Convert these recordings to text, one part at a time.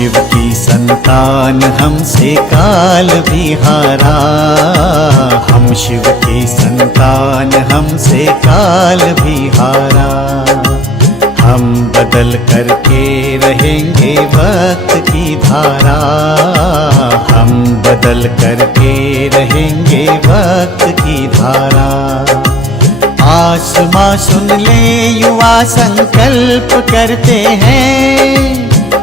शिव की संतान हमसे काल भी हारा। हम शिव की संतान हमसे काल भी हारा। हम बदल करके रहेंगे वक्त की धारा। हम बदल करके रहेंगे वक्त की धारा। आसमां सुन ले युवा संकल्प करते हैं।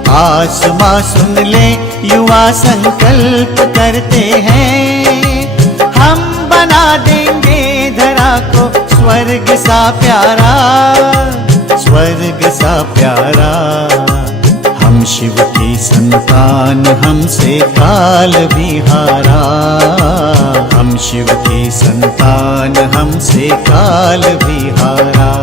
आसमां सुन ले युवा संकल्प करते हैं। हम बना देंगे धरा को स्वर्ग सा प्यारा, स्वर्ग सा प्यारा। हम शिव की संतान हमसे काल भी हारा। हम शिव की संतान हमसे काल भी हारा।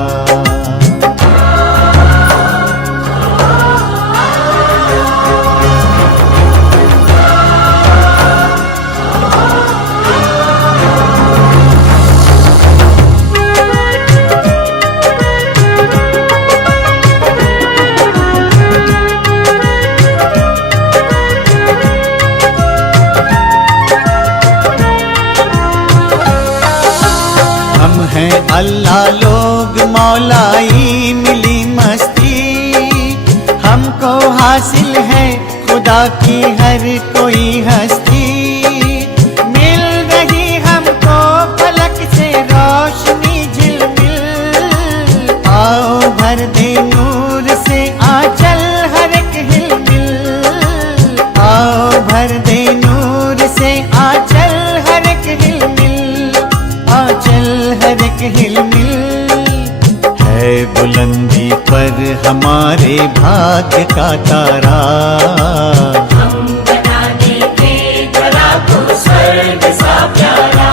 अल्लाह लोग मौलाई मिली मस्ती। हमको हासिल है खुदा की हर कोई हस्ती। मिल रही हमको फलक से रोशनी झिलमिल। आओ भर दे नूर से आंचल हर एक हिलमिल। आओ भर दे नूर से आंचल हर एक हिलमिल। आंचल हर एक हिलमिल। है बुलंदी पर हमारे भाग्य का तारा। हम बना देंगे धरा को स्वर्ग सा प्यारा।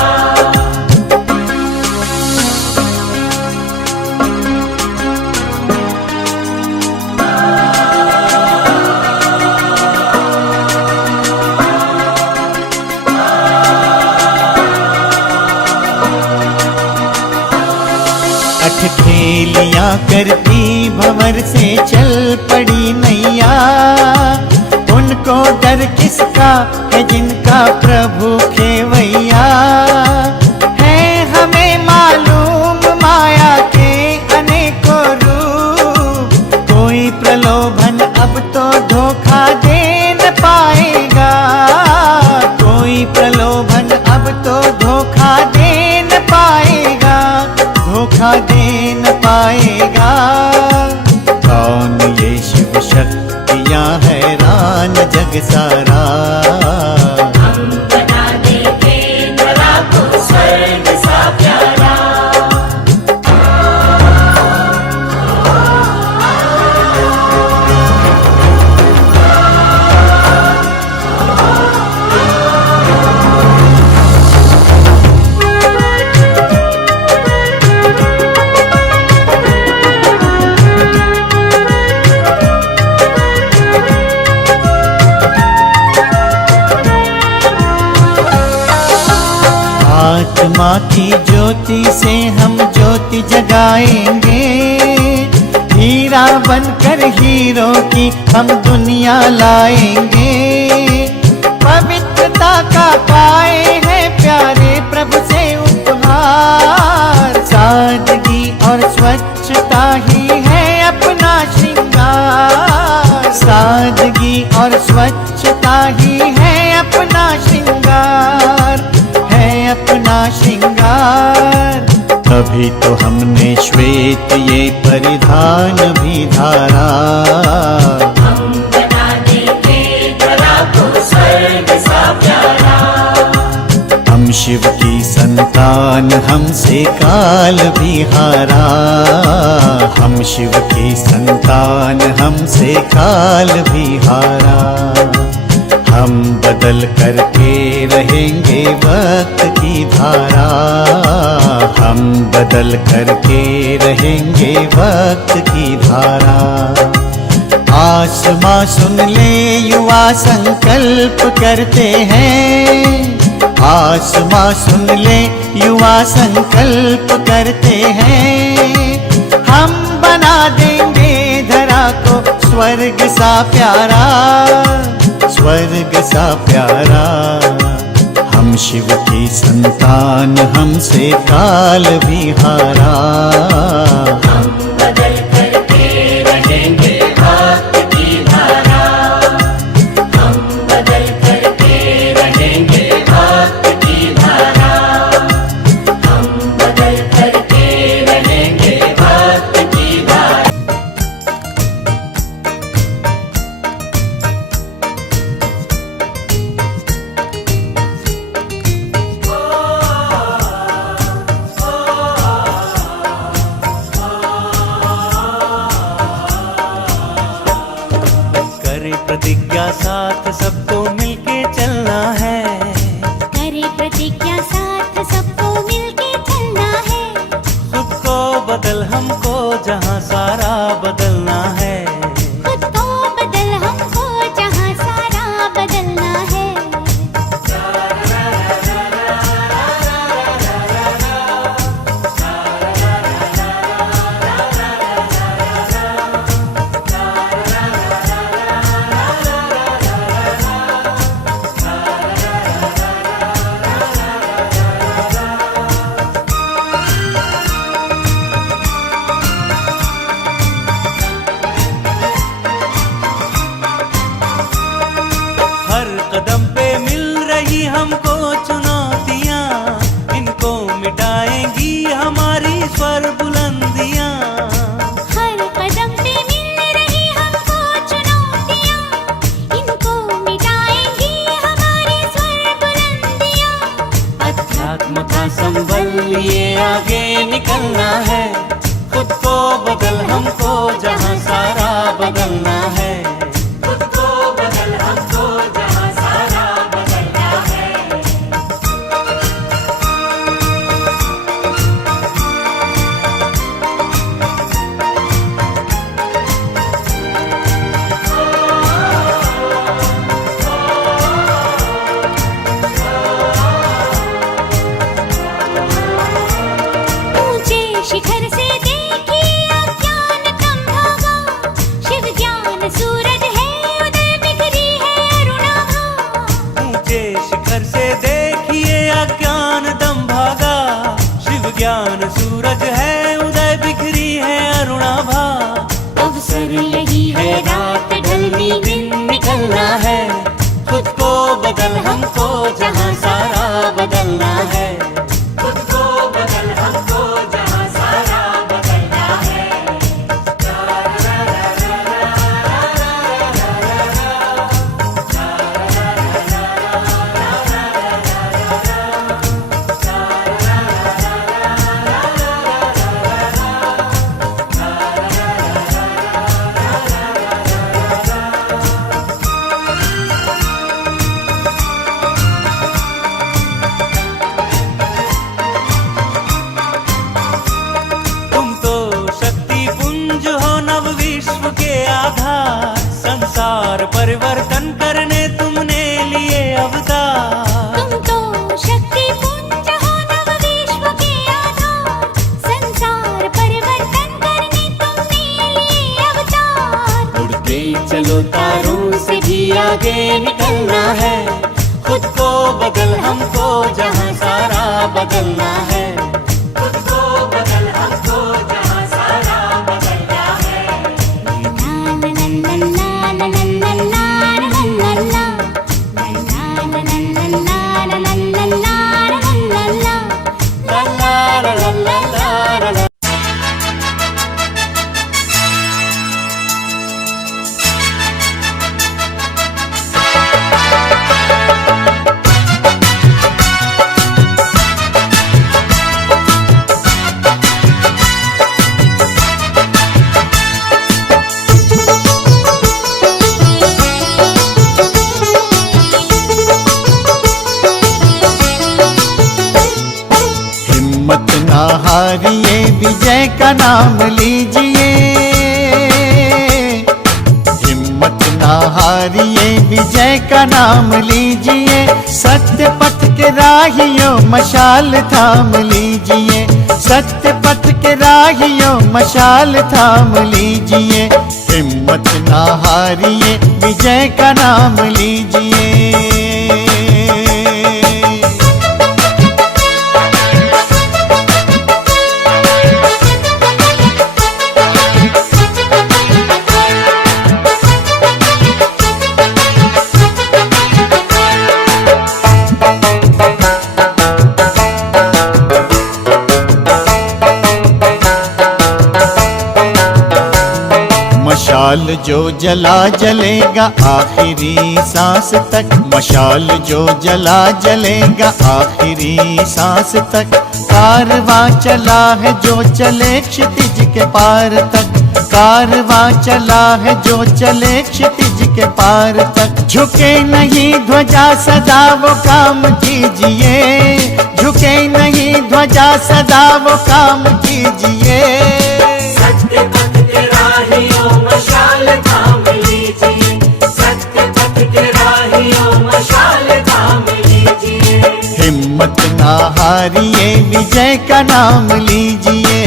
खेलियां करती भंवर से चल पड़ी नैया। उनको डर किसका है जिनका प्रभु खेवैया। है हमें मालूम माया के अनेकों रूप। कोई प्रलोभन अब तो धोखा दे न पाएगा। कोई प्रलोभन अब तो धोखा दे न पाएगा। धोखा दे न पाएगा। कौन ये शिव शक्तियाँ हैरान जग सारा। हम बना देंगे धरा को स्वर्ग सा प्यारा। आत्मा की ज्योति से हम ज्योति जगाएंगे। हीरा बनकर हीरो की हम दुनिया लाएंगे। पवित्रता का पाए हैं प्यारे प्रभु से उपहार। सादगी और स्वच्छता ही है अपना श्रृंगार। सादगी और स्वच्छता ही है अपना श्रृंगार। अपना श्रृंगार। तभी तो हमने श्वेत ये परिधान भी धारा। हम बना देंगे धरा को स्वर्ग सा प्यारा। हम शिव की संतान हमसे काल भी हारा। हम शिव की संतान हमसे काल भी हारा। हम बदल करके रहेंगे वक्त की धारा। हम बदल करके रहेंगे वक्त की धारा। आसमां सुन ले युवा संकल्प करते हैं। आसमां सुन ले युवा संकल्प करते हैं। हम बना देंगे धरा को स्वर्ग सा प्यारा, स्वर्ग सा प्यारा। हम शिव की संतान, हमसे काल भी हारा। हम बदल करके रहेंगे भक्त की धारा, हम बदल करके रहेंगे भक्त की धारा, हम बदल करके रहेंगे भक्त की धारा। करे प्रतिज्ञा साथ सबको मिलके चलना है, करे प्रतिज्ञा साथ सबको मिलके चलना है। खुद को बदल हमको जहाँ सारा बदलना है। खुद को बदल हमको जहाँ सारा बदलना है। हर कदम पे मिल रही हमको चुनौतियाँ, इनको मिटाएंगी हमारी स्वर बुलंदियाँ। हर कदम पे मिल रही हमको चुनौतियाँ, इनको मिटाएंगी हमारी स्वर बुलंदियाँ। अध्यात्म का संबल लिए आगे निकलना है, खुद को बदल हमको जहाँ सारा बदलना है। खुद को बदल हमको जहाँ सारा बदलना है। ऊंचे शिखर से देखिए अज्ञान कम भागा, शिव ज्ञान सूरज है उदय बिखरी है अरुणाभा। ऊंचे शिखर से देखिए अज्ञान दम भागा, शिव ज्ञान सूरज है उदय बिखरी है अरुणाभा। अवसर यही है रात ढलनी दिन निकलना है, खुद को बदल हमको जहाँ सारा बदलना है। खुद को बदल हमको जहाँ सारा बदलना है। तुम तो शक्ति पुंज हो नव विश्व के आधार, संसार परिवर्तन करने तुमने लिए अवतार। तुम तो शक्ति पुंज हो नव विश्व के आधार, संसार परिवर्तन करने तुमने लिए अवतार। उड़ते चलो तारों से भी आगे निकलना है, खुद को बदल हमको जहाँ सारा बदलना है। खुद को बदल हमको जहाँ सारा बदलना है। हिम्मत ना हारिए, विजय का नाम लीजिए। हिम्मत ना हारिए, विजय का नाम लीजिए। सत्य पथ के राहियों मशाल थाम लीजिए। सत्य पथ के राहियों मशाल थाम लीजिए। हिम्मत ना हारिए, विजय का नाम लीजिए। मशाल जो जला जलेगा आखिरी सांस तक, मशाल जो जला जलेगा आखिरी सांस तक। कारवां चला है जो चले क्षितिज के पार तक, कारवां चला है जो चले क्षितिज के पार तक। झुके नहीं ध्वजा सदा वो काम कीजिए, झुके नहीं ध्वजा सदा वो काम कीजिए। सत्य पथ के राहियों मशाल थाम लीजिए, सत्य पथ के राहियों मशाल थाम लीजिए। हिम्मत ना हारिए, विजय का नाम लीजिए।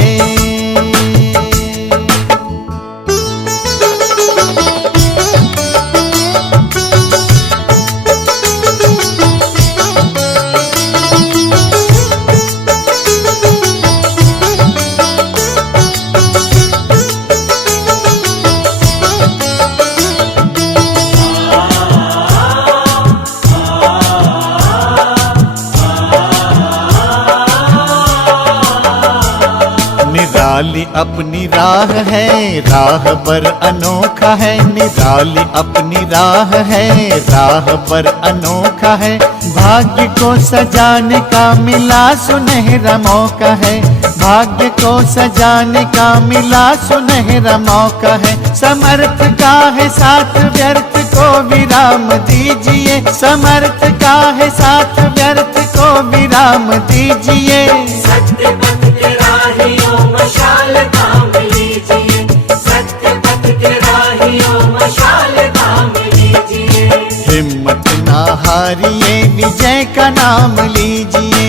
निराली अपनी राह है, राह पर अनोखा है। निराली अपनी राह है, राह पर अनोखा है। भाग्य को सजाने का मिला सुनहरा मौका है, भाग्य को सजाने का मिला सुनहरा मौका है। समर्थ का है साथ, व्यर्थ को विराम दीजिए, समर्थ का है साथ, व्यर्थ को विराम दीजिए। सत्य पथ के राहियों मशाल थाम लीजिए, सत्य पथ के राहियों मशाल थाम लीजिए। हिम्मत ना हारिए, विजय का नाम लीजिए।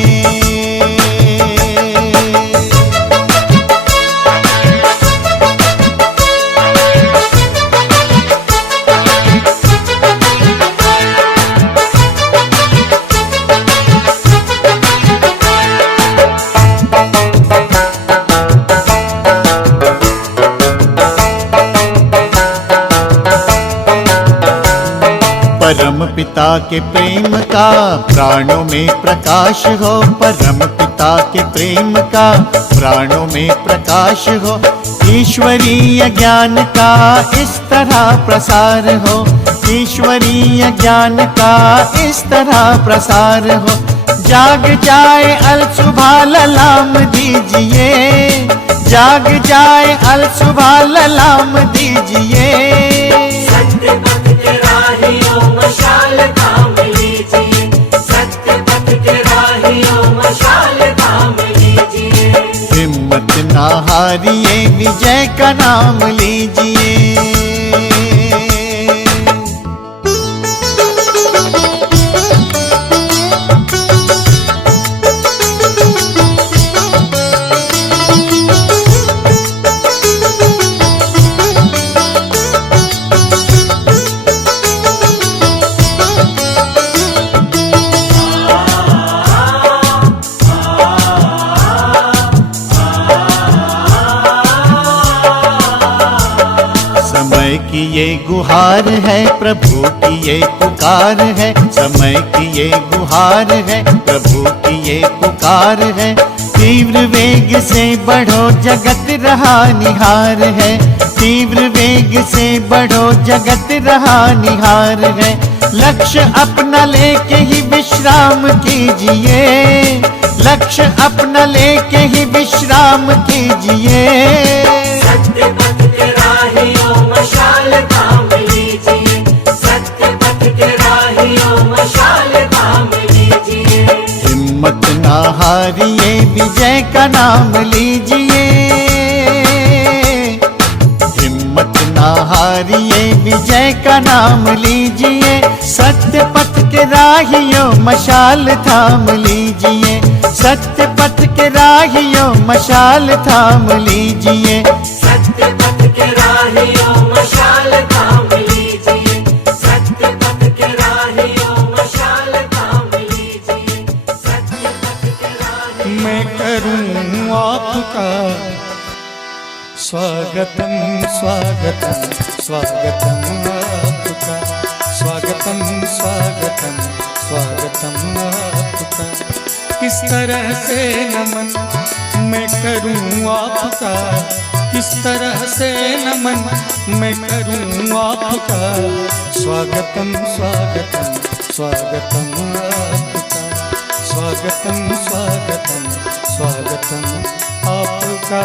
परम पिता के प्रेम का प्राणों में प्रकाश हो, परम पिता के प्रेम का प्राणों में प्रकाश हो। ईश्वरीय ज्ञान का इस तरह प्रसार हो, ईश्वरीय ज्ञान का इस तरह प्रसार हो। जाग जाए अल सुबह ललाम दीजिए, जाग जाए अल सुबह ललाम दीजिए। सत्य पथ के राहियों मशाल थाम लीजिए, सत्य पथ के राहियों मशाल थाम लीजिए। हिम्मत ना हारिए, विजय का नाम लीजिए। समय की ये गुहार है, प्रभु की ये पुकार है। समय की ये गुहार है, प्रभु की ये पुकार है। तीव्र वेग से बढ़ो, जगत रहा निहार है। तीव्र वेग से बढ़ो, जगत रहा निहार है। लक्ष्य अपना लेके ही विश्राम कीजिए, लक्ष्य अपना लेके ही विश्राम कीजिए। सत्य पथ के राहियों मशाल थाम लीजिए, सत्य पथ के राहियों मशाल थाम लीजिए। हिम्मत ना हारिए, विजय का नाम लीजिए। हिम्मत ना हारिए, विजय का नाम लीजिए। सत्य पथ के राहियों मशाल थाम लीजिए, सत्य पथ के राहियों मशाल थाम लीजिए। सत्य पथ के राहियों मशाल थाम लीजिए, सत्य पथ के राहियों मशाल थाम लीजिए, सत्य पथ के राहियों। मैं करूं आपका स्वागतम स्वागतम स्वागतम आपका, स्वागतम स्वागतम स्वागतम आपका। किस तरह से नमन मैं करूं आपका, किस तरह से नमन मैं करूं आपका। स्वागतम स्वागतम स्वागतम आपका, स्वागतम स्वागतम स्वागतम आपका।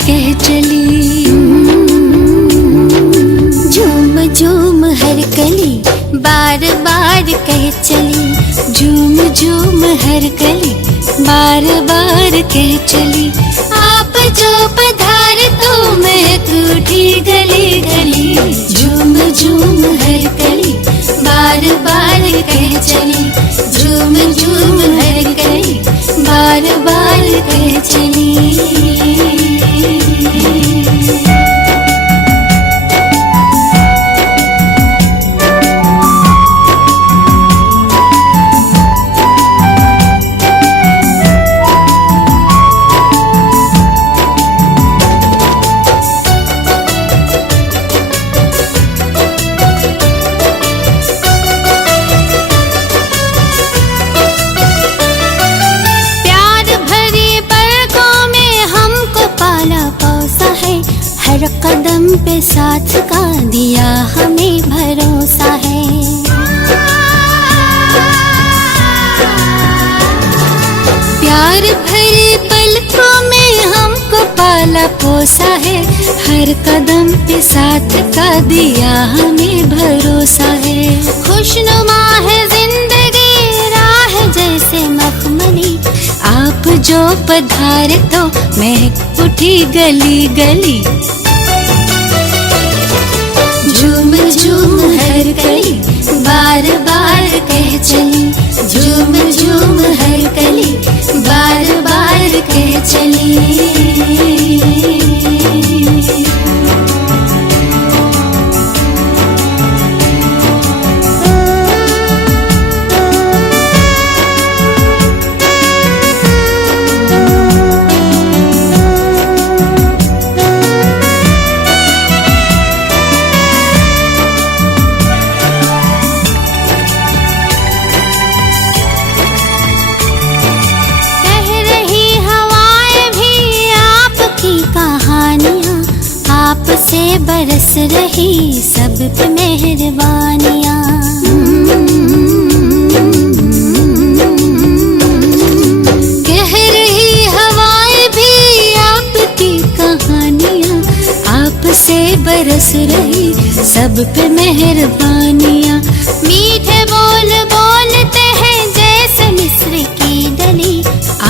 कह चली, झूम झूम हर कली बार बार कह चली, झूम झूम हर कली बार बार कह चली। आप जो पधारे तो महक उठी गली गली, झूम झूम हर कली बार बार कह चली, झूम झूम हर कली बार बार कह चली। हर कदम पे साथ का दिया हमें भरोसा है, प्यार भरे पलकों में हमको पाला पोसा है, हर कदम पे साथ का दिया हमें भरोसा है। खुशनुमा है जिंदगी राह जैसे मखमली, आप जो पधारे तो महक उठी गली गली, झूम झूम हर कली बार बार कह चली, झूम झूम हर कली बार बार कह चली। से बरस रही सब पे मेहरबानियाँ, कह रही हवाएं भी आपकी कहानियाँ, आप से बरस रही सब पे मेहरबानियाँ। मीठे बोल बोलते हैं जैसे मिस्र की डली,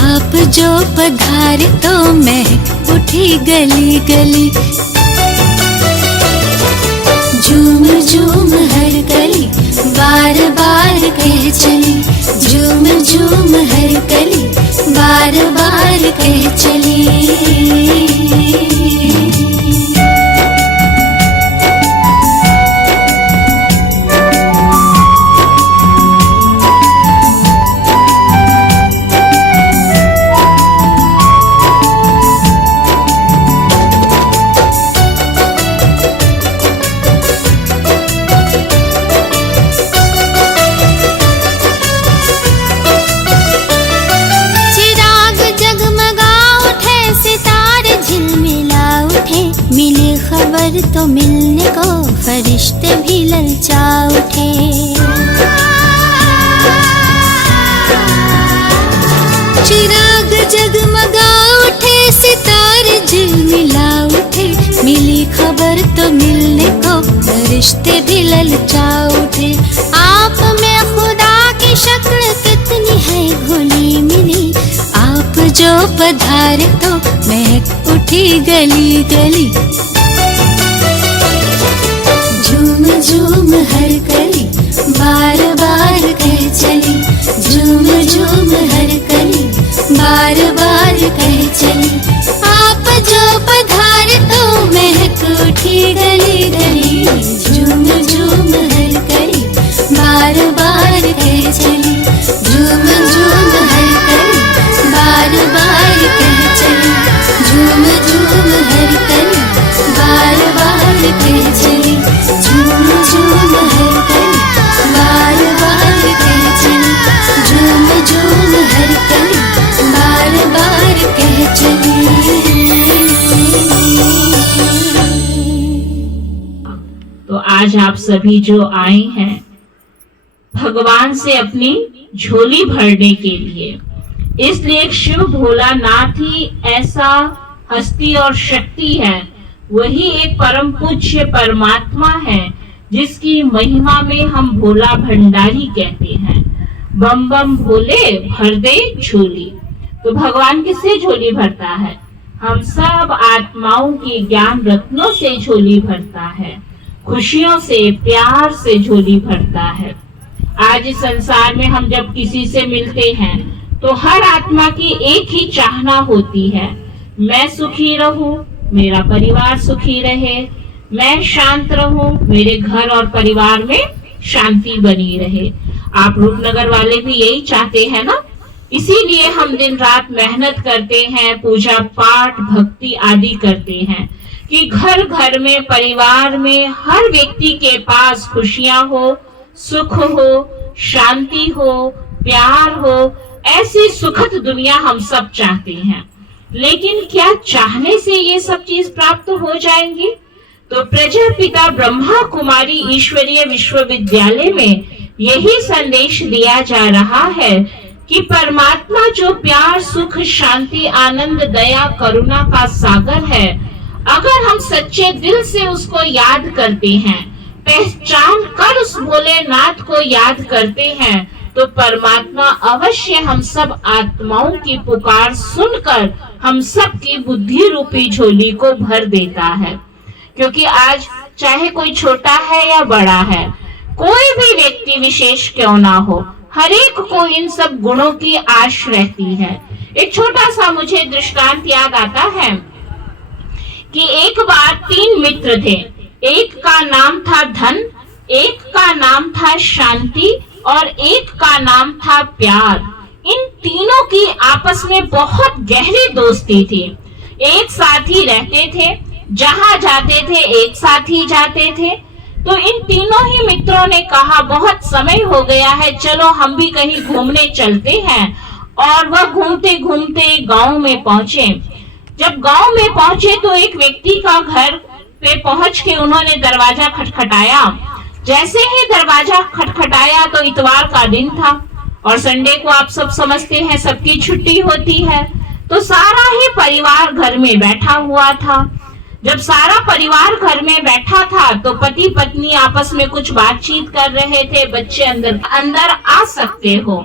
आप जो पधारे तो महक उठी गली गली। झूम झूम हर गली बार बार कह चली, झूम झूम हर गली बार बार कह चली। मिले खबर तो मिलने को फरिश्ते भी ललचा उठे। चिराग जगमगा उठे, सितारे झिलमिला उठे। मिली खबर तो मिलने को फरिश्ते भी ललचा उठे। आप में खुदा की शक्ल कितनी है घुली मिली, आप जो पधारे तो महक उठी गली गली। झूम झूम हर गली बार बार कह चली, झूम झूम हर गली बार बार कह चली। आप जो पधारे तो महक उठी गली गली। झूम झूम हर गली बार बार कह चली, झूम झूम हर गली बार बार कह चली, झूम झूम हर गली बार बार कह चली, झूम झूम हर गली बार बार कह चली, झूम झूम हर गली बार बार कह चली। तो आज आप सभी जो आए हैं भगवान से अपनी झोली भरने के लिए, इसलिए शिव भोलानाथ ही ऐसा हस्ती और शक्ति है, वही एक परम पूज्य परमात्मा है जिसकी महिमा में हम भोला भंडारी कहते हैं। बम बम भोले भर दे झोली। तो भगवान किससे झोली भरता है? हम सब आत्माओं की ज्ञान रत्नों से झोली भरता है, खुशियों से प्यार से झोली भरता है। आज इस संसार में हम जब किसी से मिलते हैं तो हर आत्मा की एक ही चाहना होती है, मैं सुखी रहूं, मेरा परिवार सुखी रहे, मैं शांत रहूं, मेरे घर और परिवार में शांति बनी रहे। आप रूपनगर वाले भी यही चाहते हैं ना? इसीलिए हम दिन रात मेहनत करते हैं, पूजा पाठ भक्ति आदि करते हैं कि घर घर में परिवार में हर व्यक्ति के पास खुशियां हो, सुख हो, शांति हो, प्यार हो। ऐसी सुखद दुनिया हम सब चाहते हैं, लेकिन क्या चाहने से ये सब चीज प्राप्त हो जाएंगी? तो प्रजापिता ब्रह्मा कुमारी ईश्वरीय विश्वविद्यालय में यही संदेश दिया जा रहा है कि परमात्मा जो प्यार सुख शांति आनंद दया करुणा का सागर है, अगर हम सच्चे दिल से उसको याद करते हैं, पहचान कर उस भोलेनाथ को याद करते हैं, तो परमात्मा अवश्य हम सब आत्माओं की पुकार सुनकर हम सब की बुद्धि रूपी झोली को भर देता है। क्योंकि आज चाहे कोई छोटा है या बड़ा है, कोई भी व्यक्ति विशेष क्यों ना हो, हर एक को इन सब गुणों की आश रहती है। एक छोटा सा मुझे दृष्टांत याद आता है कि एक बार 3 मित्र थे। एक का नाम था धन, एक का नाम था शांति और एक का नाम था प्यार। इन तीनों की आपस में बहुत गहरी दोस्ती थी। एक साथ ही रहते थे, जहां जाते थे एक साथ ही जाते थे। तो इन तीनों ही मित्रों ने कहा बहुत समय हो गया है, चलो हम भी कहीं घूमने चलते हैं। और वह घूमते घूमते गांव में पहुंचे। जब गांव में पहुंचे तो एक व्यक्ति का घर पे पहुंच के उन्होंने दरवाजा खटखटाया। जैसे ही दरवाजा खटखटाया तो इतवार का दिन था और संडे को आप सब समझते हैं सबकी छुट्टी होती है। तो सारा ही परिवार घर में बैठा हुआ था। जब सारा परिवार घर में बैठा था तो पति पत्नी आपस में कुछ बातचीत कर रहे थे। बच्चे अंदर आ सकते हो।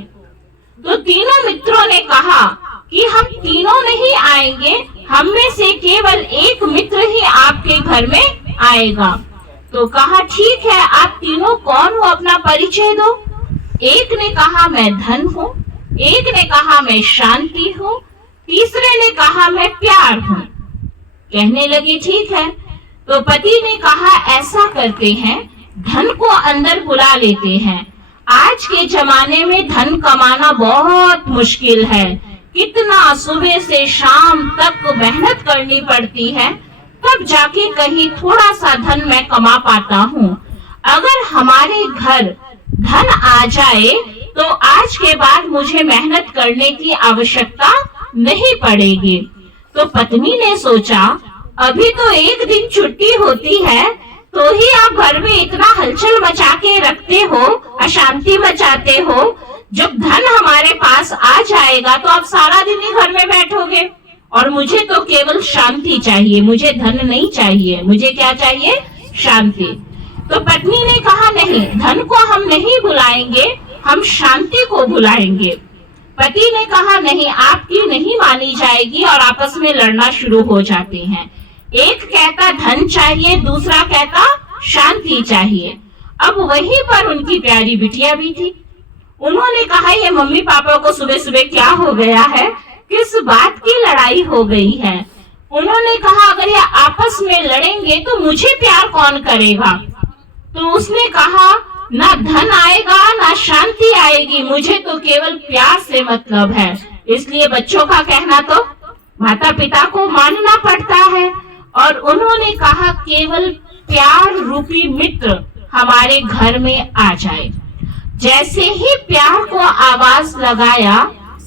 तो तीनों मित्रों ने कहा कि हम तीनों नहीं आएंगे, हम में से केवल एक मित्र ही आपके घर में आएगा। तो कहा ठीक है, आप तीनों कौन हो, अपना परिचय दो। एक ने कहा मैं धन हूँ, एक ने कहा मैं शांति हूँ, तीसरे ने कहा मैं प्यार हूँ। कहने लगी ठीक है। तो पति ने कहा ऐसा करते हैं, धन को अंदर बुला लेते हैं। आज के जमाने में धन कमाना बहुत मुश्किल है। कितना सुबह से शाम तक मेहनत करनी पड़ती है, तब जाके कहीं थोड़ा सा धन मैं कमा पाता हूँ। अगर हमारे घर धन आ जाए तो आज के बाद मुझे मेहनत करने की आवश्यकता नहीं पड़ेगी। तो पत्नी ने सोचा अभी तो एक दिन छुट्टी होती है, तो ही आप घर में इतना हलचल मचा के रखते हो, अशांति मचाते हो। जब धन हमारे पास आ जाएगा तो आप सारा दिन ही घर में बैठोगे, और मुझे तो केवल शांति चाहिए, मुझे धन नहीं चाहिए। मुझे क्या चाहिए? शांति। तो पत्नी ने कहा नहीं, धन को हम नहीं बुलाएंगे, हम शांति को बुलाएंगे। पति ने कहा नहीं, आपकी नहीं मानी जाएगी, और आपस में लड़ना शुरू हो जाते हैं। एक कहता धन चाहिए, दूसरा कहता शांति चाहिए। अब वहीं पर उनकी प्यारी बिटिया भी थी। उन्होंने कहा ये मम्मी पापा को सुबह सुबह क्या हो गया है, किस बात की लड़ाई हो गई है। उन्होंने कहा अगर ये आपस में लड़ेंगे तो मुझे प्यार कौन करेगा। तो उसने कहा ना धन आएगा ना शांति आएगी, मुझे तो केवल प्यार से मतलब है। इसलिए बच्चों का कहना तो माता पिता को मानना पड़ता है। और उन्होंने कहा केवल प्यार रूपी मित्र हमारे घर में आ जाए। जैसे ही प्यार को आवाज लगाया,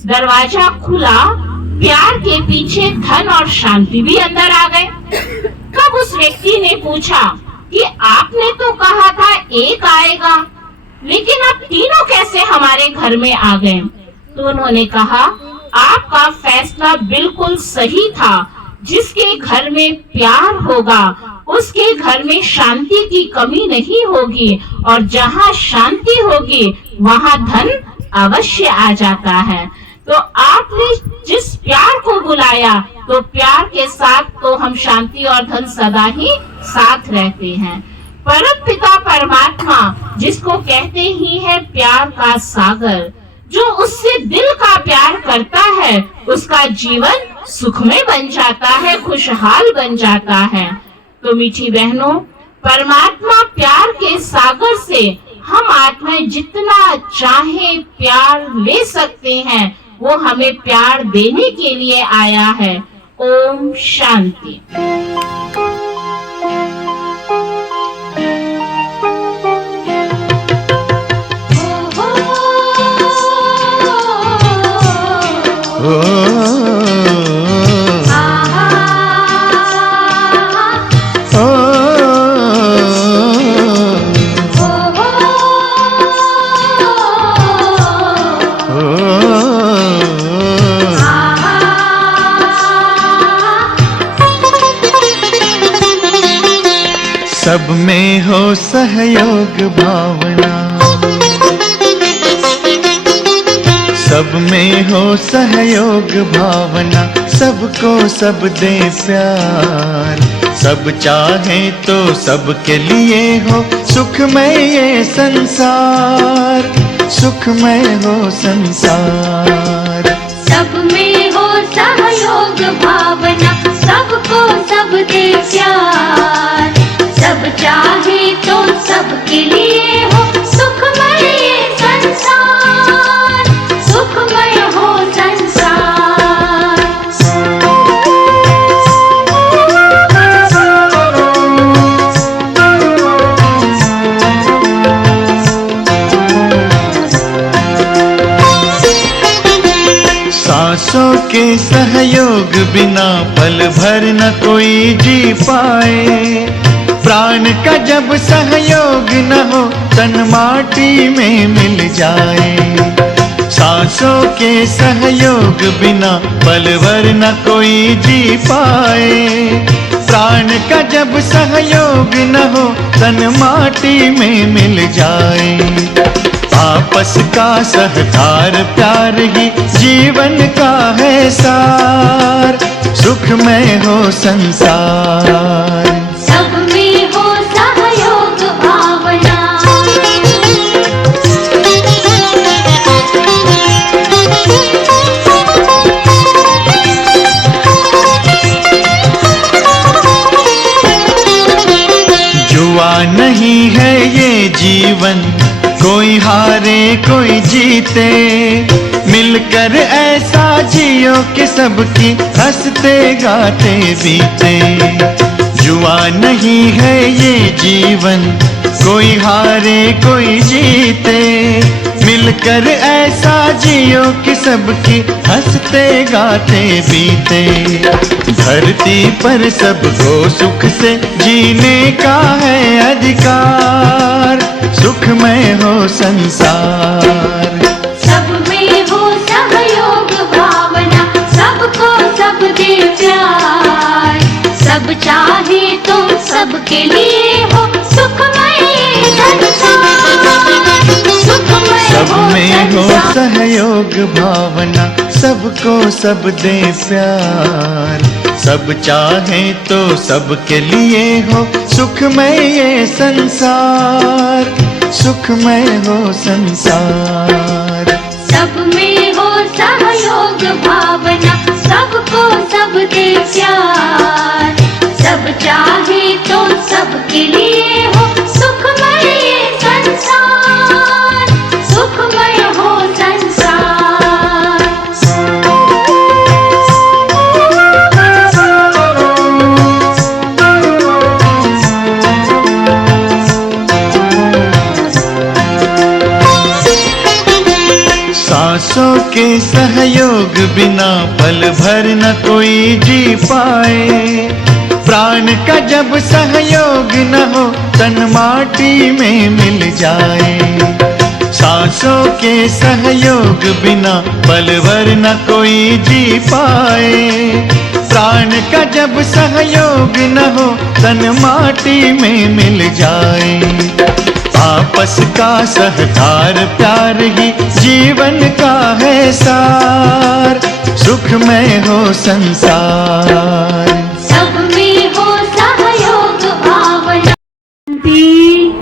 दरवाजा खुला, प्यार के पीछे धन और शांति भी अंदर आ गए। तब उस व्यक्ति ने पूछा कि आपने तो कहा था एक आएगा, लेकिन अब तीनों कैसे हमारे घर में आ गए। तो उन्होंने कहा आपका फैसला बिल्कुल सही था। जिसके घर में प्यार होगा उसके घर में शांति की कमी नहीं होगी, और जहाँ शांति होगी वहाँ धन अवश्य आ जाता है। तो आपने जिस प्यार को बुलाया, तो प्यार के साथ तो हम शांति और धन सदा ही साथ रहते हैं। परम पिता परमात्मा जिसको कहते ही है प्यार का सागर, जो उससे दिल का प्यार करता है उसका जीवन सुखमय बन जाता है, खुशहाल बन जाता है। तो मीठी बहनों, परमात्मा प्यार के सागर से हम आत्माएं जितना चाहे प्यार ले सकते हैं, वो हमें प्यार देने के लिए आया है। ओम शांति। सब में हो सहयोग भावना, सब में हो सहयोग भावना, सबको सब दे प्यार। सब चाहे तो सबके लिए हो सुखमय ये संसार, सुखमय हो संसार। सब में हो सहयोग भावना, सबको सब दे प्यार। सब चाहे तो सबके लिए हो सुखमय ये संसार, सुखमय हो संसार। सांसों के सहयोग बिना पल भर न कोई जी पाए। प्राण का जब सहयोग न हो तन माटी में मिल जाए। सांसों के सहयोग बिना पल भर न कोई जी पाए। प्राण का जब सहयोग न हो तन माटी में मिल जाए। आपस का सहकार प्यार ही जीवन का है सार, सुखमय हो संसार। सब में हो सहयोग भावना, जुआ नहीं है ये जीवन, कोई हारे कोई जीते, मिलकर ऐसा जियो कि सबकी हंसते गाते बीते। जुआ नहीं है ये जीवन, कोई हारे कोई जीते, मिलकर ऐसा जियो कि सबकी हंसते गाते बीते। धरती पर सबको सुख से जीने का है अधिकार, सुखमय हो संसार। सब में हो सहयोग भावना, सबको सब दे प्यार, सब चाहे तो सबके लिए हो सुखमय संसार, सुखमय सब में हो संसार। सहयोग भावना, सबको सब दे प्यार, सब चाहे तो सबके लिए हो सुखमय ये संसार, सुखमय हो संसार। सब में हो सहयोग भावना, सबको सब दे प्यार, सब चाहे तो सबके लिए हो सुखमय ये संसार, सुखमय हो संसार। सांसों के सहयोग बिना पल भर न कोई जी पाए, प्राण का जब सहयोग न हो तन माटी में मिल जाए। सांसों के सहयोग बिना पल भर न कोई जी पाए, प्राण का जब सहयोग न हो तन माटी में मिल जाए। आपस का सहकार प्यार ही जीवन का है सार, सुखमय हो संसार। सब में हो सहयोग भावना। शांति,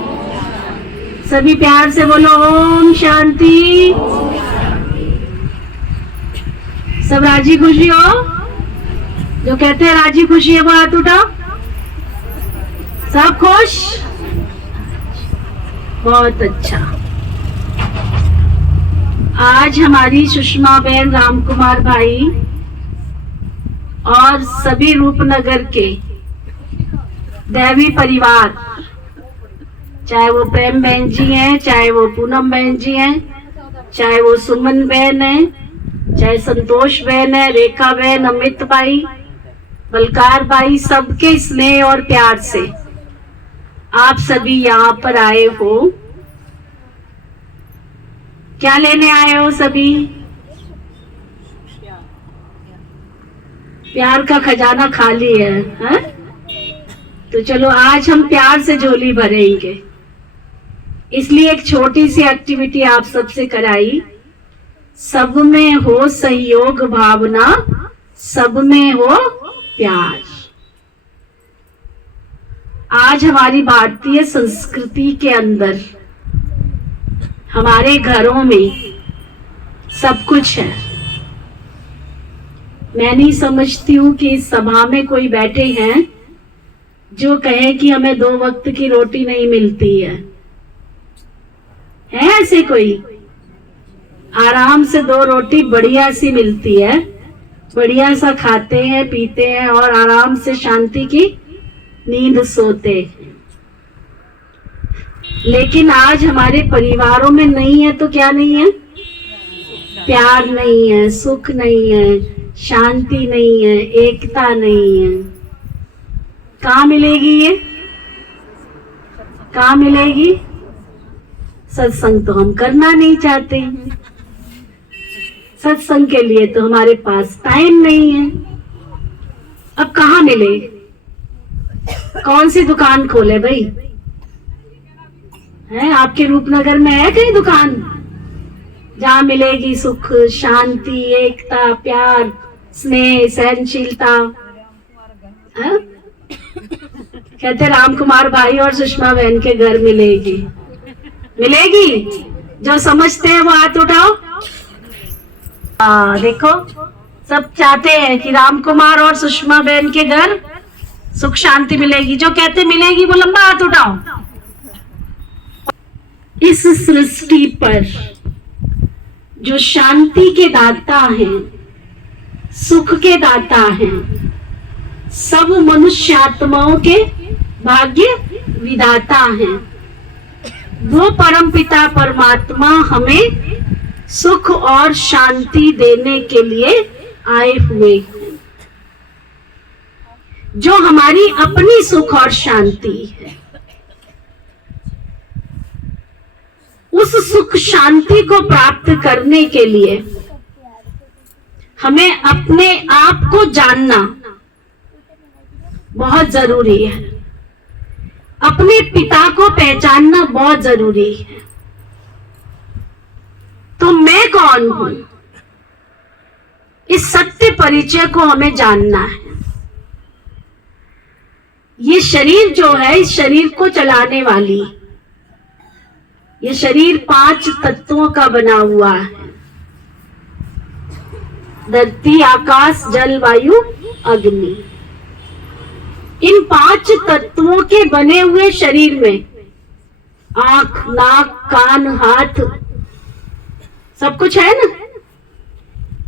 सभी प्यार से बोलो ओम शांति। सब राजी खुशी हो? जो कहते हैं राजी खुशी है वो हाथ उठाओ। सब खुश? बहुत अच्छा। आज हमारी सुषमा बहन, राम कुमार भाई और सभी रूपनगर के दैवी परिवार, चाहे वो प्रेम बहन जी हैं, चाहे वो पूनम बहन जी हैं, चाहे वो सुमन बहन है, चाहे संतोष बहन है, रेखा बहन, अमित भाई, बलकार भाई, सबके स्नेह और प्यार से आप सभी यहाँ पर आए हो। क्या लेने आए हो सभी? प्यार का खजाना खाली है, हा? तो चलो आज हम प्यार से झोली भरेंगे, इसलिए एक छोटी सी एक्टिविटी आप सबसे कराई। सब में हो सहयोग भावना, सब में हो प्यार। आज हमारी भारतीय संस्कृति के अंदर, हमारे घरों में सब कुछ है। मैं नहीं समझती हूँ कि इस सभा में कोई बैठे हैं जो कहे कि हमें 2 वक्त की रोटी नहीं मिलती है ऐसे कोई? आराम से 2 रोटी बढ़िया सी मिलती है, बढ़िया सा खाते हैं, पीते हैं और आराम से शांति की नींद सोते हैं। लेकिन आज हमारे परिवारों में नहीं है तो क्या नहीं है? प्यार नहीं है, सुख नहीं है, शांति नहीं है, एकता नहीं है। कहाँ मिलेगी ये? कहाँ मिलेगी? सत्संग तो हम करना नहीं चाहते, सत्संग के लिए तो हमारे पास टाइम नहीं है। अब कहाँ मिले? कौन सी दुकान खोले भाई? है आपके रूपनगर में है कहीं दुकान? जहाँ मिलेगी सुख, शांति, एकता, प्यार, स्नेह, सहनशीलता। हाँ? कहते राम कुमार भाई और सुषमा बहन के घर मिलेगी। मिलेगी? जो समझते हैं वो हाथ उठाओ। देखो सब चाहते हैं कि राम कुमार और सुषमा बहन के घर सुख शांति मिलेगी। जो कहते मिलेगी वो लंबा हाथ उठाओ। इस सृष्टि पर जो शांति के दाता हैं, सुख के दाता हैं, सब मनुष्य आत्माओं के भाग्य विधाता हैं, वो परमपिता परमात्मा हमें सुख और शांति देने के लिए आए हुए हैं, जो हमारी अपनी सुख और शांति है। उस सुख शांति को प्राप्त करने के लिए हमें अपने आप को जानना बहुत जरूरी है। अपने पिता को पहचानना बहुत जरूरी है। तो मैं कौन हूं, इस सत्य परिचय को हमें जानना है। ये शरीर जो है, इस शरीर को चलाने वाली, ये शरीर 5 तत्वों का बना हुआ है। धरती, आकाश, जल, वायु, अग्नि। इन 5 तत्वों के बने हुए शरीर में आंख, नाक, कान, हाथ सब कुछ है ना।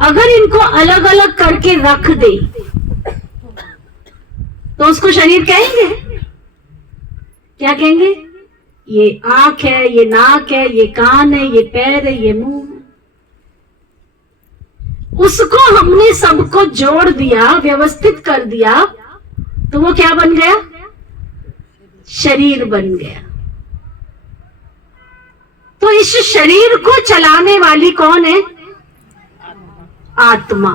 अगर इनको अलग अलग करके रख दे तो उसको शरीर कहेंगे? क्या कहेंगे? ये आंख है, ये नाक है, ये कान है, ये पैर है, ये मुंह है। उसको हमने सबको जोड़ दिया, व्यवस्थित कर दिया, तो वो क्या बन गया? शरीर बन गया। तो इस शरीर को चलाने वाली कौन है? आत्मा।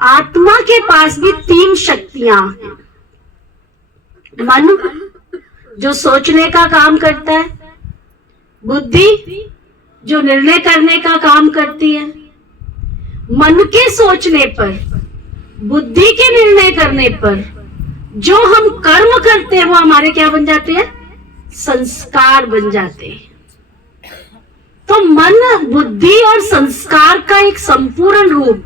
आत्मा के पास भी 3 शक्तियां हैं। मन, जो सोचने का काम करता है, बुद्धि, जो निर्णय करने का काम करती है। मन के सोचने पर, बुद्धि के निर्णय करने पर जो हम कर्म करते हैं वो हमारे क्या बन जाते हैं? संस्कार बन जाते हैं। तो मन, बुद्धि और संस्कार का एक संपूर्ण रूप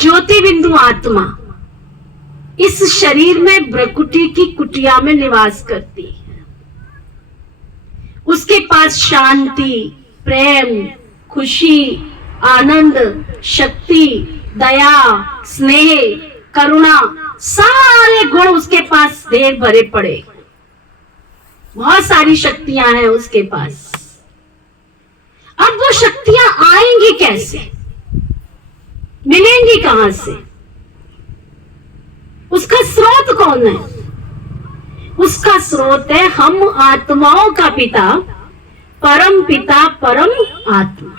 ज्योति बिंदु आत्मा इस शरीर में भ्रकुटी की कुटिया में निवास करती है। उसके पास शांति, प्रेम, खुशी, आनंद, शक्ति, दया, स्नेह, करुणा, सारे गुण उसके पास ढेर भरे पड़े। बहुत सारी शक्तियां हैं उसके पास। अब वो शक्तियां आएंगी कैसे? मिलेंगी कहां से? उसका स्रोत कौन है? उसका स्रोत है हम आत्माओं का पिता, परम पिता, परम आत्मा,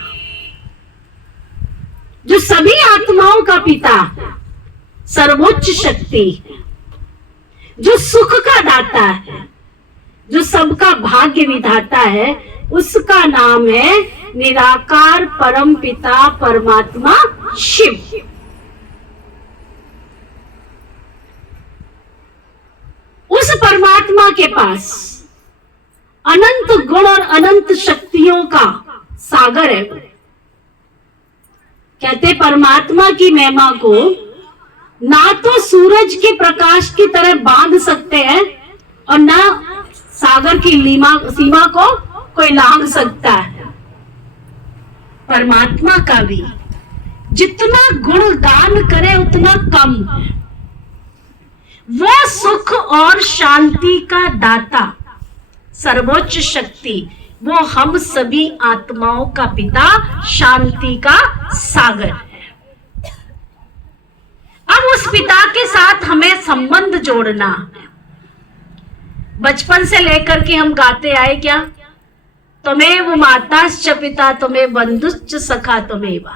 जो सभी आत्माओं का पिता है, सर्वोच्च शक्ति है, जो सुख का दाता है, जो सबका भाग्य विधाता है। उसका नाम है निराकार परम पिता परमात्मा शिव। उस परमात्मा के पास अनंत गुण और अनंत शक्तियों का सागर है। कहते परमात्मा की महिमा को ना तो सूरज के प्रकाश की तरह बांध सकते हैं और ना सागर की सीमा को कोई लांघ सकता है। परमात्मा का भी जितना गुण दान करे उतना कम है। वो सुख और शांति का दाता, सर्वोच्च शक्ति, वो हम सभी आत्माओं का पिता, शांति का सागर है। अब उस पिता के साथ हमें संबंध जोड़ना है। बचपन से लेकर के हम गाते आए क्या? त्वमेव माताश्च पिता त्वमेव बंधुश्च सखा त्वमेव।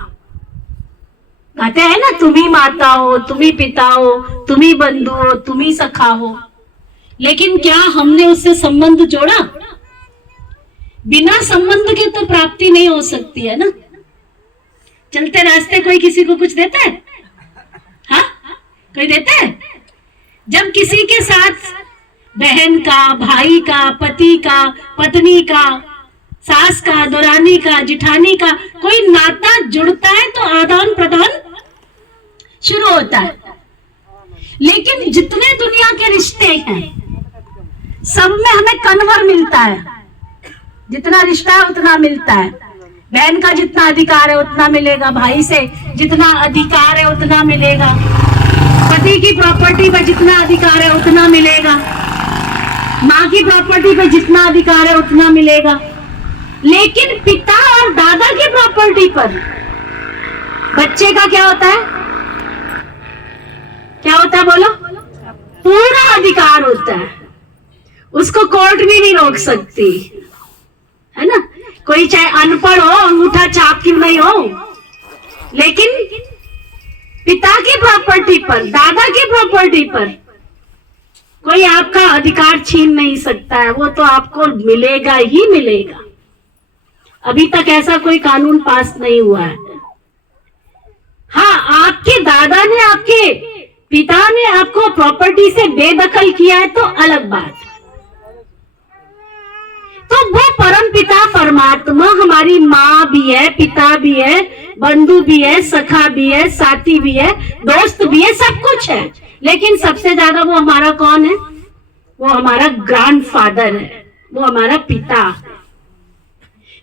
कहते हैं ना, तुम ही माता हो, तुम ही पिता हो, तुम ही बंधु हो, तुम ही सखा हो। लेकिन क्या हमने उससे संबंध जोड़ा? बिना संबंध के तो प्राप्ति नहीं हो सकती है ना। चलते रास्ते कोई किसी को कुछ देता है? हाँ, कोई देता है? जब किसी के साथ बहन का, भाई का, पति का, पत्नी का, सास का, दुरानी का, जिठानी का कोई नाता जुड़ता है तो आदान प्रदान शुरू होता है। लेकिन जितने दुनिया के रिश्ते हैं सब में हमें कन्वर मिलता है। जितना रिश्ता है उतना मिलता है। बहन का जितना अधिकार है उतना मिलेगा, भाई से जितना अधिकार है उतना मिलेगा, पति की प्रॉपर्टी पर जितना अधिकार है उतना मिलेगा, माँ की प्रॉपर्टी पर जितना अधिकार है उतना मिलेगा। लेकिन पिता और दादा की प्रॉपर्टी पर बच्चे का क्या होता है? क्या होता है बोलो? पूरा अधिकार होता है। उसको कोर्ट भी नहीं रोक सकती, है ना। कोई चाहे अनपढ़ हो, अंगूठा छाप क्यों नहीं हो, लेकिन पिता की प्रॉपर्टी पर, दादा की प्रॉपर्टी पर कोई आपका अधिकार छीन नहीं सकता है। वो तो आपको मिलेगा ही मिलेगा। अभी तक ऐसा कोई कानून पास नहीं हुआ है। हाँ, आपके दादा ने, आपके पिता ने आपको प्रॉपर्टी से बेदखल किया है तो अलग बात। तो वो परम पिता परमात्मा हमारी माँ भी है, पिता भी है, बंधु भी है, सखा भी है, साथी भी है, दोस्त भी है, सब कुछ है। लेकिन सबसे ज्यादा वो हमारा कौन है? वो हमारा ग्रैंडफादर है, वो हमारा पिता है।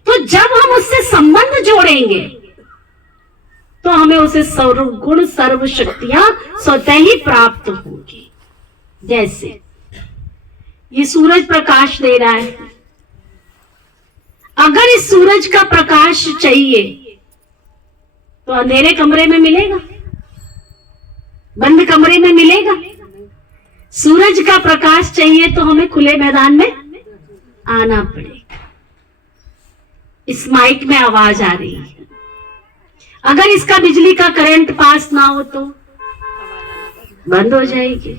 तो जब हम उससे संबंध जोड़ेंगे तो हमें उसे सर्वगुण सर्व शक्तियां स्वतः ही प्राप्त होंगी। जैसे ये सूरज प्रकाश दे रहा है, अगर इस सूरज का प्रकाश चाहिए तो अंधेरे कमरे में मिलेगा, बंद कमरे में मिलेगा। सूरज का प्रकाश चाहिए तो हमें खुले मैदान में आना पड़ेगा। इस माइक में आवाज आ रही है, अगर इसका बिजली का करंट पास ना हो तो बंद हो जाएगी।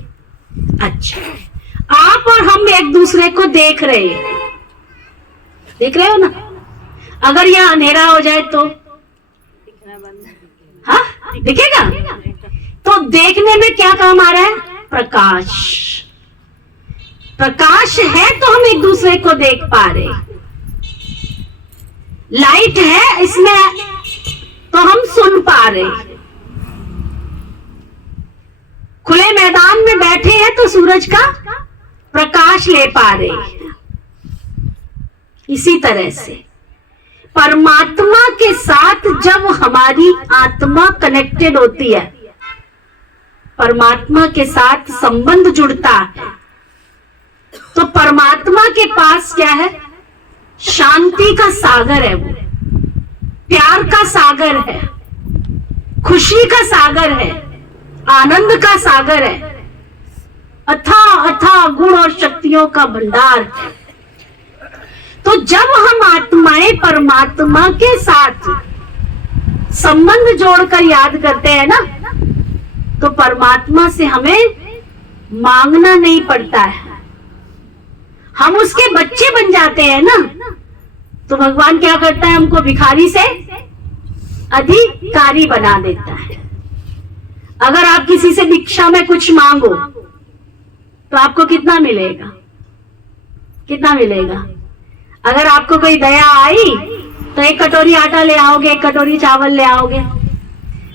अच्छा, आप और हम एक दूसरे को देख रहे हैं, देख रहे हो ना। अगर यह अंधेरा हो जाए तो हाँ दिखेगा। तो देखने में क्या काम आ रहा है? प्रकाश। प्रकाश है तो हम एक दूसरे को देख पा रहे। लाइट है इसमें तो हम सुन पा रहे। खुले मैदान में बैठे हैं तो सूरज का प्रकाश ले पा रहे। इसी तरह से परमात्मा के साथ जब हमारी आत्मा कनेक्टेड होती है, परमात्मा के साथ संबंध जुड़ता है, तो परमात्मा के पास क्या है? शांति का सागर है, वो प्यार का सागर है, खुशी का सागर है, आनंद का सागर है, अथाह अथाह गुण और शक्तियों का भंडार है। तो जब हम आत्माएं परमात्मा के साथ संबंध जोड़कर याद करते हैं ना, तो परमात्मा से हमें मांगना नहीं पड़ता है, हम उसके बच्चे बन जाते हैं ना। तो भगवान क्या करता है? हमको भिखारी से अधिकारी बना देता है। अगर आप किसी से भिक्षा में कुछ मांगो तो आपको कितना मिलेगा? कितना मिलेगा? अगर आपको कोई दया आई तो एक कटोरी आटा ले आओगे, एक कटोरी चावल ले आओगे।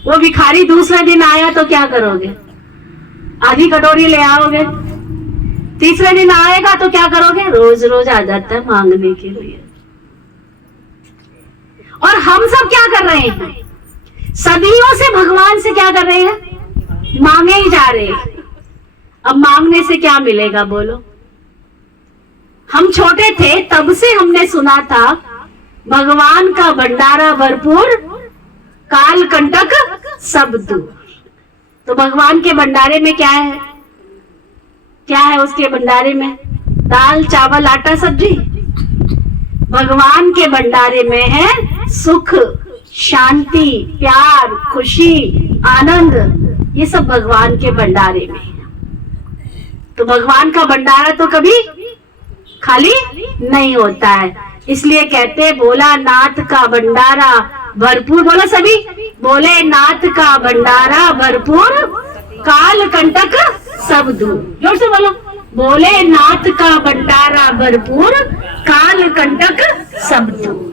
वो भिखारी दूसरे दिन आया तो क्या करोगे? आधी कटोरी ले आओगे। तीसरे दिन आएगा तो क्या करोगे? रोज रोज आ जाता है मांगने के लिए। और हम सब क्या कर रहे हैं? सदियों से भगवान से क्या कर रहे हैं? मांगे ही जा रहे हैं। अब मांगने से क्या मिलेगा बोलो? हम छोटे थे तब से हमने सुना था भगवान का भंडारा भरपूर, काल कंटक सब दूर। तो भगवान के भंडारे में क्या है? क्या है उसके भंडारे में? दाल चावल आटा सब्जी। भगवान के भंडारे में है सुख, शांति, प्यार, खुशी, आनंद। ये सब भगवान के भंडारे में है। तो भगवान का भंडारा तो कभी खाली नहीं होता है। इसलिए कहते हैं भोलानाथ का भंडारा भरपूर, बोलो सभी, भोलेनाथ का भंडारा भरपूर, काल कंटक सब दूर। जोर से बोलो, भोलेनाथ का भंडारा भरपूर, काल कंटक सब दूर।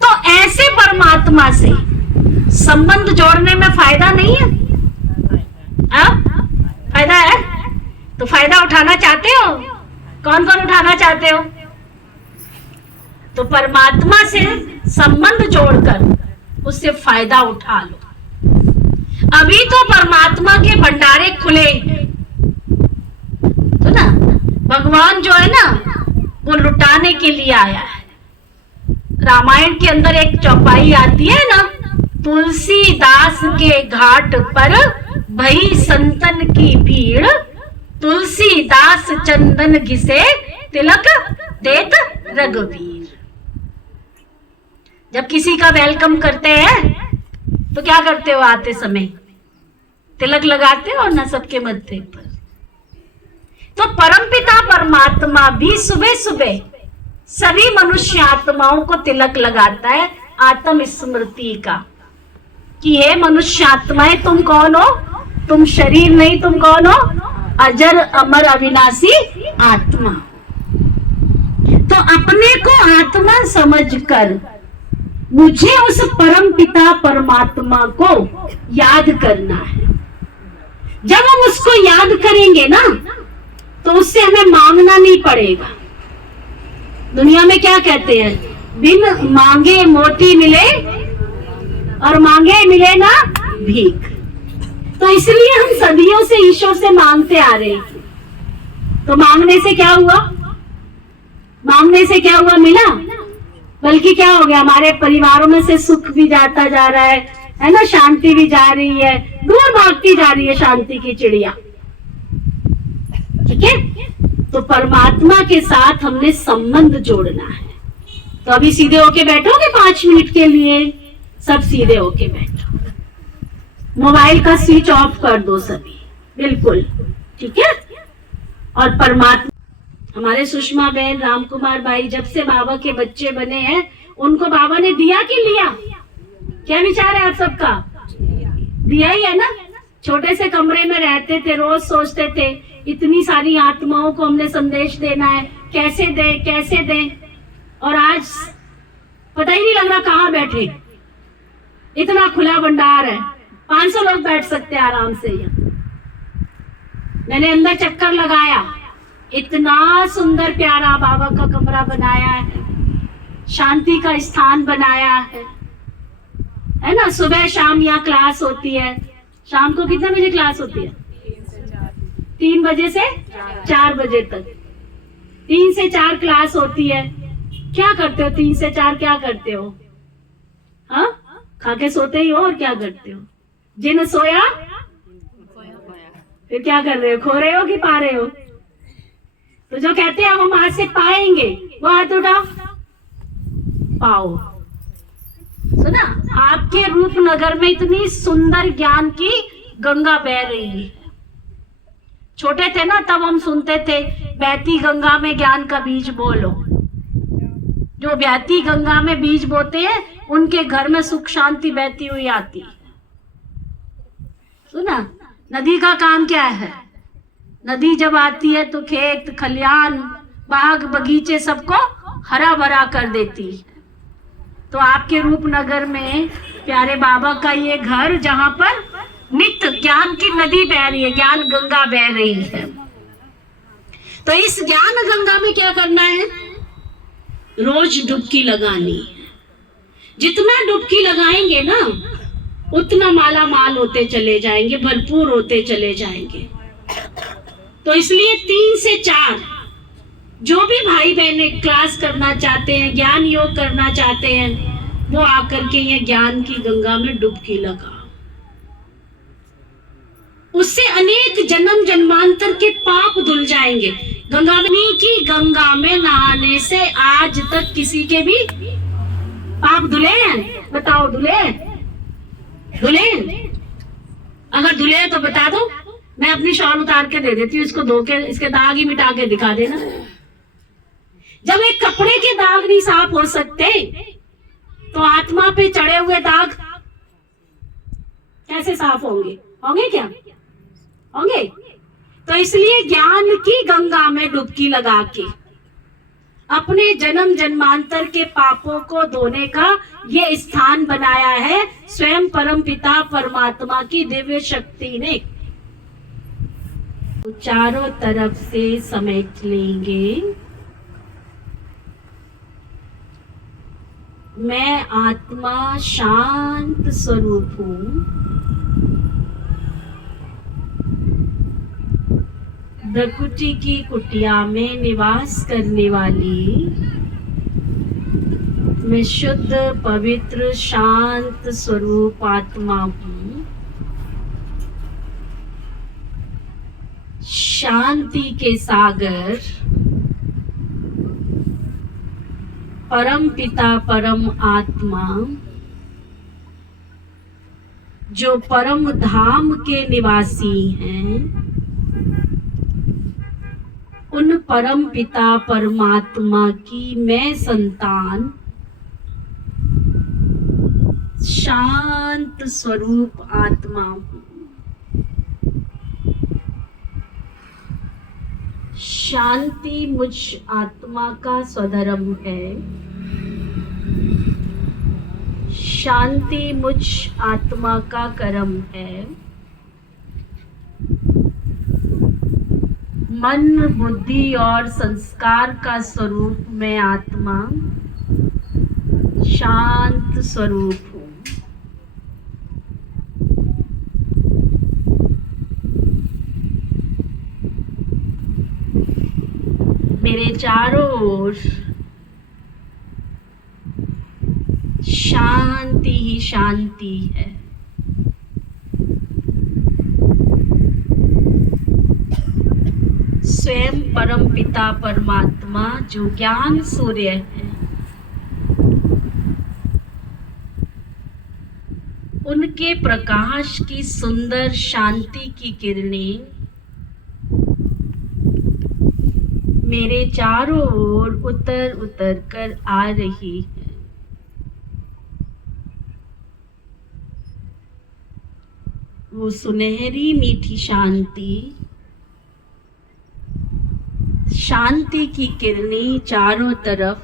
तो ऐसे परमात्मा से संबंध जोड़ने में फायदा नहीं है? फायदा है? तो फायदा उठाना चाहते हो? कौन कौन उठाना चाहते हो? तो परमात्मा से संबंध जोड़कर उससे फायदा उठा लो। अभी तो परमात्मा के भंडारे खुले, तो ना भगवान जो है ना वो लुटाने के लिए आया है। रामायण के अंदर एक चौपाई आती है ना, तुलसीदास के घाट पर भई संतन की भीड़, तुलसीदास चंदन घिसे तिलक देत रघुवीर। जब किसी का वेलकम करते हैं तो क्या करते हो? आते समय तिलक लगाते हो ना सबके मत्थे पर। तो परमपिता परमात्मा भी सुबह सुबह सभी मनुष्य आत्माओं को तिलक लगाता है आत्म स्मृति का, कि हे मनुष्य आत्माएं, तुम कौन हो? तुम शरीर नहीं, तुम कौन हो? अजर अमर अविनाशी आत्मा। तो अपने को आत्मा समझकर मुझे उस परम पिता परमात्मा को याद करना है। जब हम उसको याद करेंगे ना तो उससे हमें मांगना नहीं पड़ेगा। दुनिया में क्या कहते हैं? बिन मांगे मोती मिले और मांगे मिले ना भीख। तो इसलिए हम सदियों से ईश्वर से मांगते आ रहे हैं। तो मांगने से क्या हुआ? मांगने से क्या हुआ? मिला? बल्कि क्या हो गया? हमारे परिवारों में से सुख भी जाता जा रहा है ना, शांति भी जा रही है, दूर भागती जा रही है शांति की चिड़िया। ठीक है? तो परमात्मा के साथ हमने संबंध जोड़ना है। तो अभी सीधे होके बैठोगे 5 मिनट के लिए? सब सीधे होके बैठो, मोबाइल का स्विच ऑफ कर दो सभी, बिल्कुल। ठीक है? और परमात्मा, हमारे सुषमा बहन, राम कुमार भाई जब से बाबा के बच्चे बने हैं, उनको बाबा ने दिया कि लिया? क्या विचार है आप सबका? दिया ही है ना। छोटे से कमरे में रहते थे, रोज सोचते थे इतनी सारी आत्माओं को हमने संदेश देना है, कैसे दें कैसे दें, और आज पता ही नहीं लग रहा कहाँ बैठे। इतना खुला भंडार है, 500 लोग बैठ सकते हैं आराम से। मैंने अंदर चक्कर लगाया, इतना सुंदर प्यारा बाबा का कमरा बनाया है, शांति का स्थान बनाया है ना। सुबह शाम यहाँ क्लास होती है। शाम को कितने बजे क्लास होती है? 3 बजे से 4 बजे तक। 3 से 4 क्लास होती है। क्या करते हो 3 से 4? क्या करते हो? हाँ, खा के सोते ही हो और क्या करते हो? जिन सोया फिर क्या कर रहे हो? खो रहे हो कि पा रहे हो? तो जो कहते हैं अब हम आज से पाएंगे, वो हाथ उठाओ। पाओ। सुना? आपके रूपनगर में इतनी सुंदर ज्ञान की गंगा बह रही है। छोटे थे ना तब हम सुनते थे, बहती गंगा में ज्ञान का बीज बोलो। जो बहती गंगा में बीज बोते हैं उनके घर में सुख शांति बहती हुई आती है। सुना? नदी का काम क्या है? नदी जब आती है तो खेत खलियान बाग बगीचे सबको हरा भरा कर देती है। तो आपके रूपनगर में प्यारे बाबा का ये घर, जहां पर नित्य ज्ञान की नदी बह रही है, ज्ञान गंगा बह रही है। तो इस ज्ञान गंगा में क्या करना है? रोज डुबकी लगानी है। जितना डुबकी लगाएंगे ना उतना माला माल होते चले जाएंगे, भरपूर होते चले जाएंगे। तो इसलिए 3 से 4 जो भी भाई बहने क्लास करना चाहते हैं, ज्ञान योग करना चाहते हैं, वो आकर के ये ज्ञान की गंगा में डुबकी लगा। उससे अनेक जन्म जन्मांतर के पाप धुल जाएंगे। गंगा की गंगा में नहाने से आज तक किसी के भी पाप धुले हैं? बताओ, धुले? धुले? अगर धुले तो बता दो, मैं अपनी शॉल उतार के दे देती हूँ, इसको धो के इसके दाग ही मिटा के दिखा देना। जब एक कपड़े के दाग नहीं साफ हो सकते तो आत्मा पे चढ़े हुए दाग कैसे साफ होंगे? होंगे क्या? होंगे? तो इसलिए ज्ञान की गंगा में डुबकी लगा के अपने जन्म जन्मांतर के पापों को धोने का ये स्थान बनाया है स्वयं परम पिता परमात्मा की दिव्य शक्ति ने। तो चारों तरफ से समेट लेंगे। मैं आत्मा शांत स्वरूप हूँ। प्रकृति की कुटिया में निवास करने वाली मैं शुद्ध पवित्र शांत स्वरूप आत्मा हूँ। शांति के सागर परम पिता परम आत्मा जो परम धाम के निवासी हैं, उन परम पिता परमात्मा की मैं संतान शांत स्वरूप आत्मा हूँ। शांति मुझ आत्मा का स्वधर्म है। शांति मुझ आत्मा का कर्म है। मन बुद्धि और संस्कार का स्वरूप मैं आत्मा शांत स्वरूप हूँ। मेरे चारों ओर शांति ही शांति है। स्वयं परम पिता परमात्मा जो ज्ञान सूर्य है, उनके प्रकाश की सुंदर शांति की किरणें मेरे चारों ओर उतर उतर कर आ रही है। वो सुनहरी मीठी शांति, शांति की किरणें चारों तरफ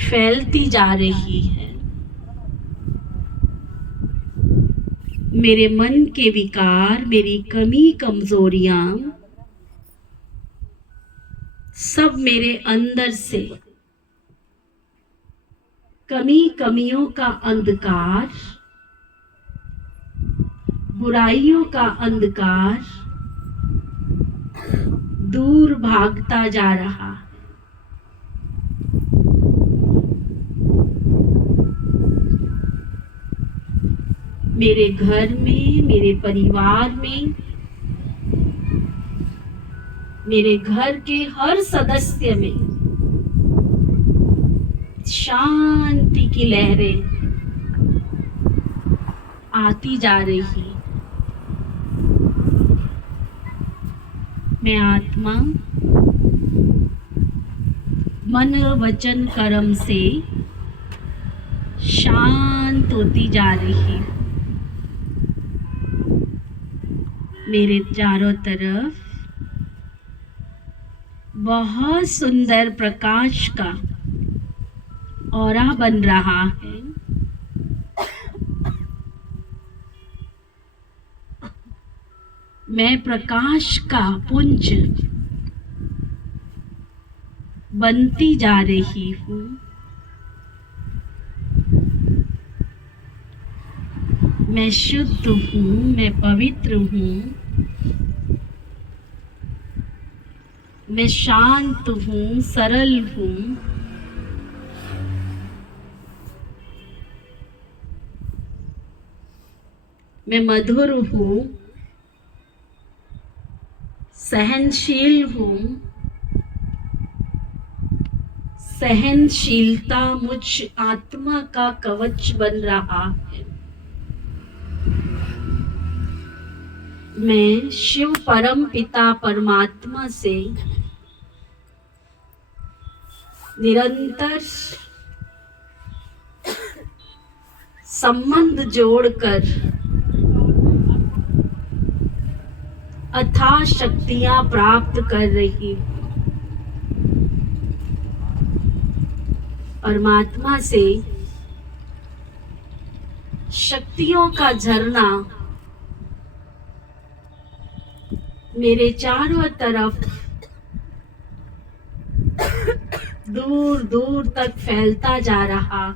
फैलती जा रही है। मेरे मन के विकार, मेरी कमी कमजोरियां सब मेरे अंदर से कमियों का अंधकार, बुराइयों का अंधकार दूर भागता जा रहा है। मेरे घर में, मेरे परिवार में, मेरे घर के हर सदस्य में शांति की लहरें आती जा रही। मैं आत्मा मन वचन कर्म से शांत होती जा रही। मेरे चारों तरफ बहुत सुंदर प्रकाश का ऑरा बन रहा है। मैं प्रकाश का पुंज बनती जा रही हूँ। मैं शुद्ध हूँ, मैं पवित्र हूँ, मैं शांत हूँ, सरल हूँ। मैं मधुर हूँ, सहनशील हूँ। सहनशीलता मुझ आत्मा का कवच बन रहा है। मैं शिव परम पिता परमात्मा से निरंतर संबंध जोड़कर अथाह शक्तियां प्राप्त कर रही परमात्मा से शक्तियों का झरना मेरे चारों तरफ दूर दूर तक फैलता जा रहा।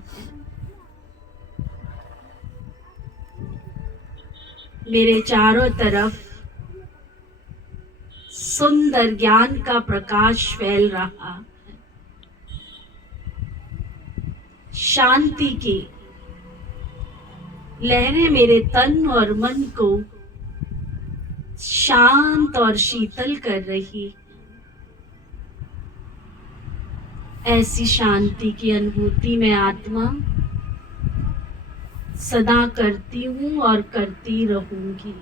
मेरे चारों तरफ सुंदर ज्ञान का प्रकाश फैल रहा। शांति की लहरें मेरे तन और मन को शांत और शीतल कर रही। ऐसी शांति की अनुभूति मैं आत्मा सदा करती हूँ और करती रहूंगी।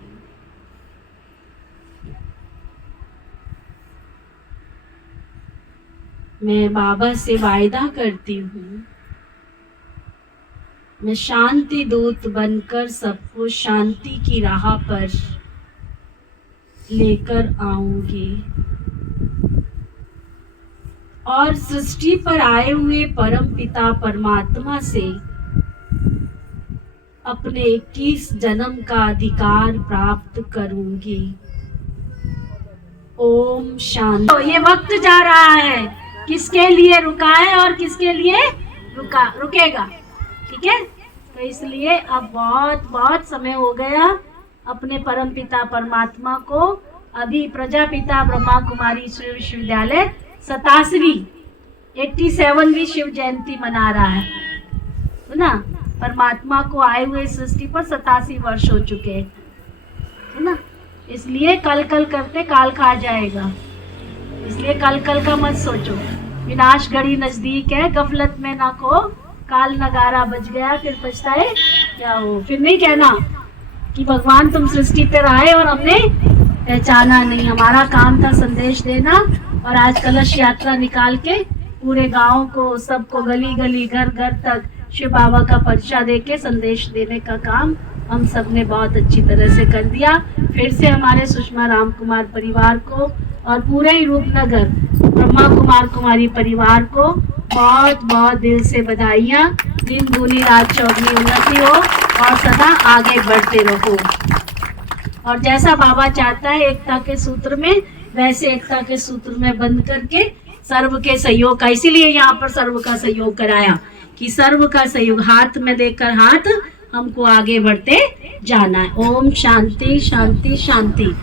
मैं बाबा से वायदा करती हूँ, मैं शांति दूत बनकर सबको शांति की राह पर लेकर आऊंगी और सृष्टि पर आए हुए परम पिता परमात्मा से अपने 21 जन्म का अधिकार प्राप्त करूंगी। ओम शांति। तो ये वक्त जा रहा है, किसके लिए रुका है और किसके लिए रुकेगा, ठीक है। तो इसलिए अब बहुत समय हो गया अपने परम पिता परमात्मा को। अभी प्रजापिता ब्रह्मा कुमारी ईश्वर विश्वविद्यालय 87वीं शिव जयंती मना रहा है ना। परमात्मा को आए हुए सृष्टि पर 87 वर्ष हो चुके हैं, है ना। इसलिए कल करते काल खा जाएगा, इसलिए कल का मत सोचो। विनाश घड़ी नजदीक है, गफलत में ना खो, काल नगारा बज गया फिर पछताए क्या हो। फिर नहीं कहना कि भगवान तुम सृष्टि पर आए और हमने पहचाना नहीं। हमारा काम था संदेश देना, और आज कलश यात्रा निकाल के पूरे गांव को, सबको, गली गली घर घर तक शिव बाबा का परिचय देके संदेश देने का काम हम सब ने बहुत अच्छी तरह से कर दिया। फिर से हमारे सुषमा राम कुमार परिवार को और पूरे ही रूपनगर ब्रह्मा कुमार कुमारी परिवार को बहुत बहुत दिल से बधाइयाँ। दिन दूनी रात चौगनी उन्नति हो और सदा आगे बढ़ते रहो। और जैसा बाबा चाहता है एकता के सूत्र में, वैसे एकता के सूत्र में बंद करके सर्व के सहयोग का, इसीलिए यहाँ पर सर्व का सहयोग कराया कि सर्व का सहयोग हाथ में देकर हाथ हमको आगे बढ़ते जाना है। ओम शांति शांति शांति।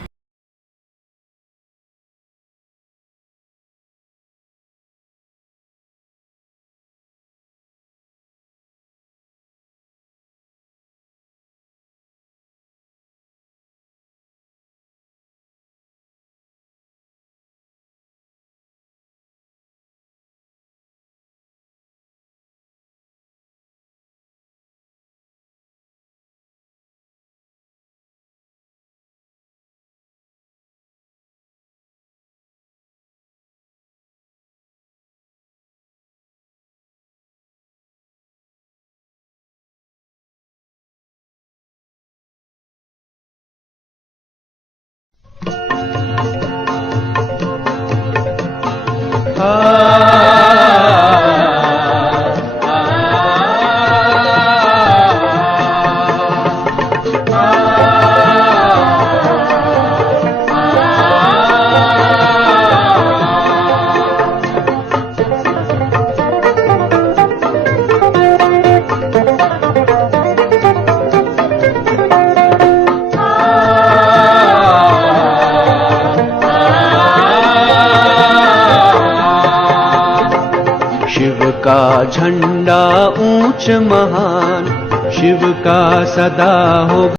का झंडा ऊंच महान, शिव का सदा हो।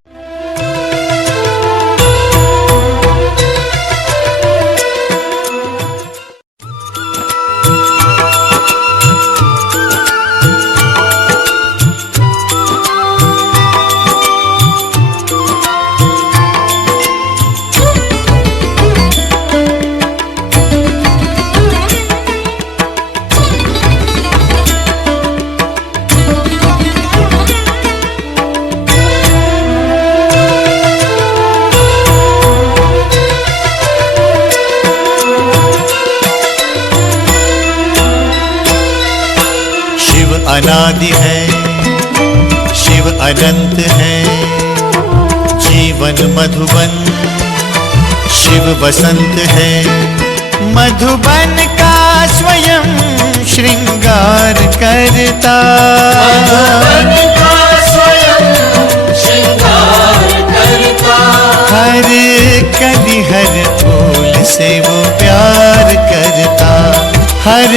अनादि है, शिव अनंत है। जीवन मधुबन, शिव बसंत है। मधुबन का स्वयं श्रृंगार करता, हर कली हर फूल से वो प्यार करता, हर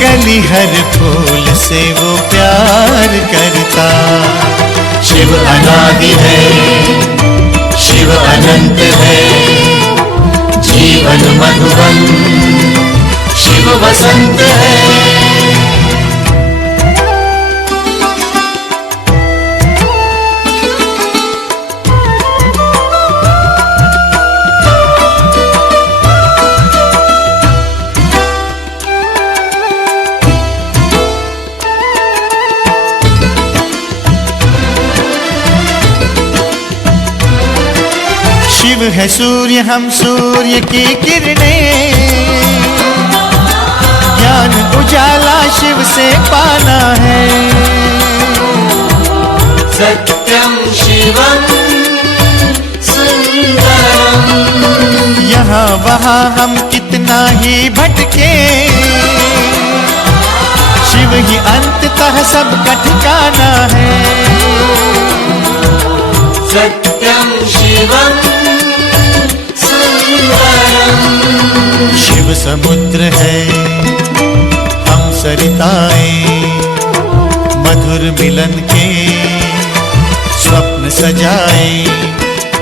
कली हर फूल से वो प्यार करता। शिव अनादि है, शिव अनंत है। जीवन मधुबन, शिव बसंत है। शिव है सूर्य, हम सूर्य की किरणें। ज्ञान उजाला शिव से पाना है। सत्यम शिवम सुंदरम। यहाँ वहाँ हम कितना ही भटके, शिव ही अंततः सबका ठिकाना है। सत्यम शिवम सुंदरम। शिव समुद्र है, हम सरिताएं। मधुर मिलन के स्वप्न सजाए।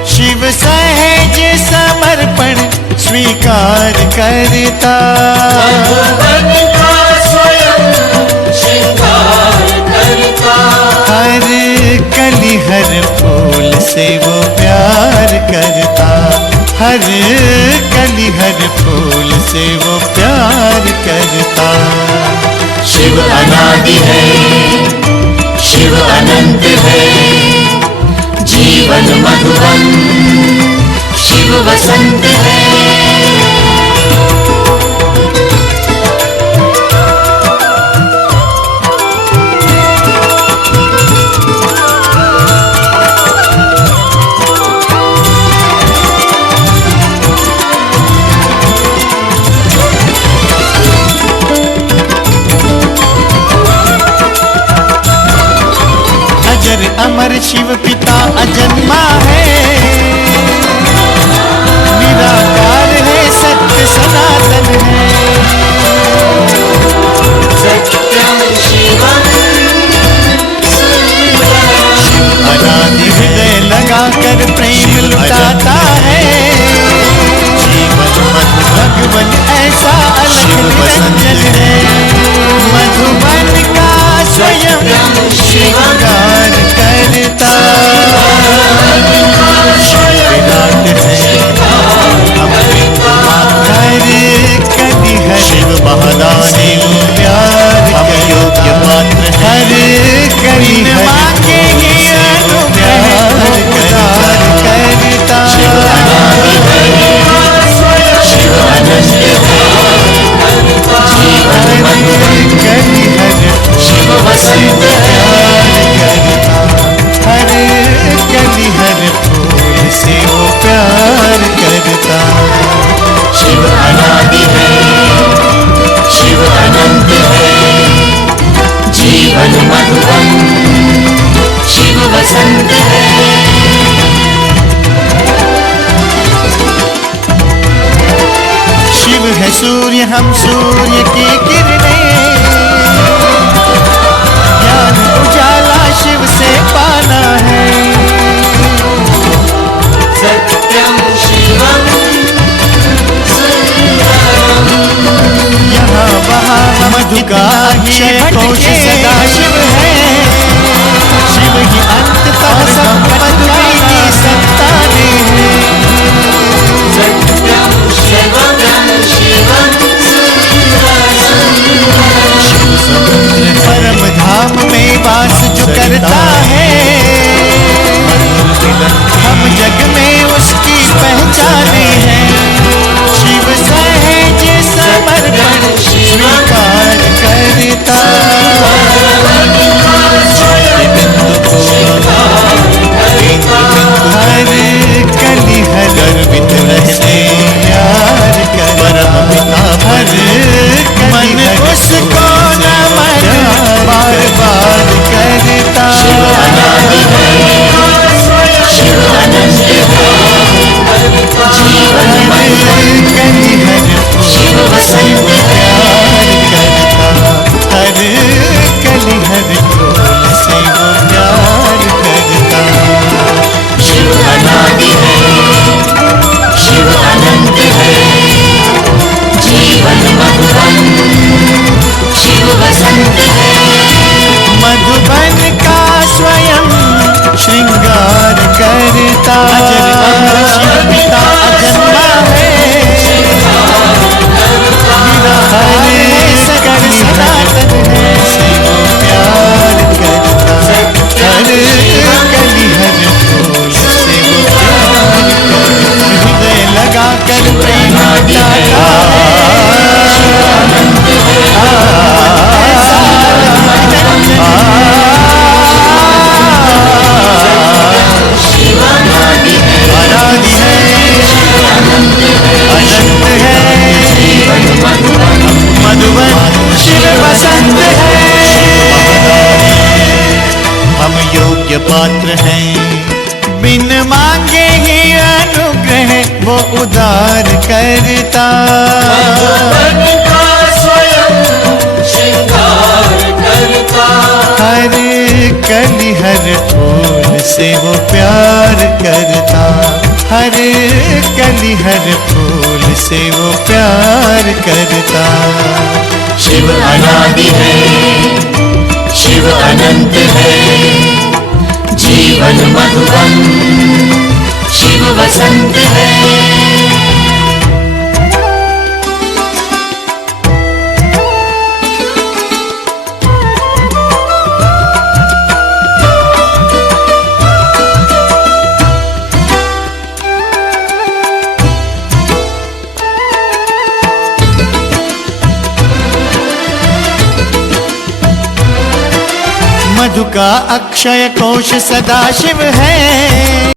शिव सहज समर्पण स्वीकार करता, मधुबन का स्वयं श्रृंगार करता। हर कली हर फूल से वो प्यार करता, हर कली हर फूल से वो प्यार करता। शिव अनादि है, शिव अनंत है। जीवन मधुबन, शिव बसंत है। अमर शिव पिता अजन्मा है। निराकार है, सत्य सनातन है। सत्यम शिवम सुंदरम। अनादि हृदय लगाकर प्रेम लुटाता है। जीवन मधु भगवन ऐसा अलग निरंजन है। मधुबन का स्वयं श्रृंगार करता, विराट है अमृत हर कली हर। शिव बहदानी प्यार हम योग्य पात्र, हर कली हर के प्यार करता। शिव अनादि है, शिव अनंत है। जीवन मधुबन कली हर शिव बसंत हर कली हर फूल से वो प्यार करता। शिव अनादि है, शिव अनंत है। जीवन मधुबन, शिव बसंत है। शिव है सूर्य, हम सूर्य की किरणें। ज्ञान उजाला शिव से पाना है। सत्यम शिवम सुंदरम। यहाँ वहाँ मधु का ही कोश सदा शिव है। शिव ही अंततः सब मधुरी की संताने हैं। सत्यम शिवम शिवम शिव समुद्र परम धाम में वास जो करता है। हम जग में उसकी पहचाने हैं। शिव सहज समर्पण स्वीकार करता, योग्य पात्र हैं। बिन मांगे ही अनुग्रह वो उदार करता। मधुबन का स्वयं श्रृंगार करता। हर कली हर फूल से वो प्यार करता। हर कली हर फूल से वो प्यार करता। शिव अनादि है, शिव अनंत है, जीवन मधुबन शिव वसंत है। मधु का अक्षय कोश सदा शिव है।